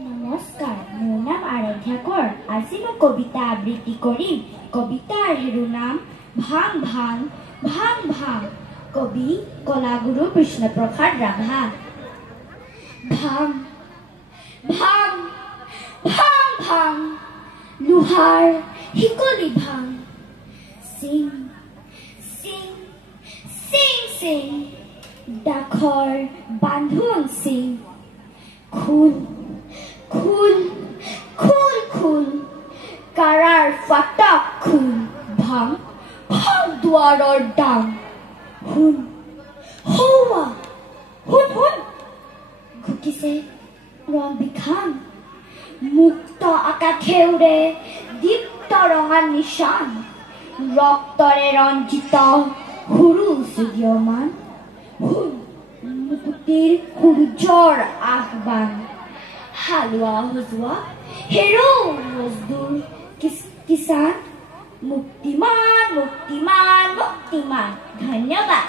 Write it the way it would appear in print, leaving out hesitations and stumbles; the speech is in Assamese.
নমস্কাৰ, মোৰ নাম আৰাধ্যা কৌৰ। আজি মই কবিতা আবৃত্তি কৰিম। কবিতাৰ হেৰু নাম ভাং ভাং ভাং ভাং। কবি কলাগুৰু কৃষ্ণপ্ৰসাদ ৰাভা। ভাং ভাং ভাং ভাং, লোহাৰ শিকলি ভাং। চিং চিং চিং চিং, ডাখৰ বান্ধোন চিং। খুল খুল খুল খুল, কাৰাৰ ফাটাক খুল। ভাং ভাং দুৱাৰৰ ডাং। শুন হৌৱা শুন শুন, ঘুকিছে ৰং বিখাং। মুক্ত আকাশেউৰে দীপ্ত ৰঙা নিশান। ৰক্তৰে ৰঞ্জিত সৰু সুদীয়মান। শুন মুকুতিৰ সূৰ্যৰ আহ্বান। হালোৱা সজোৱা হেৰৌ মজদুৰ কিষাণ। মুক্তিমান মুক্তিমান মুক্তিমান। ধন্যবাদ।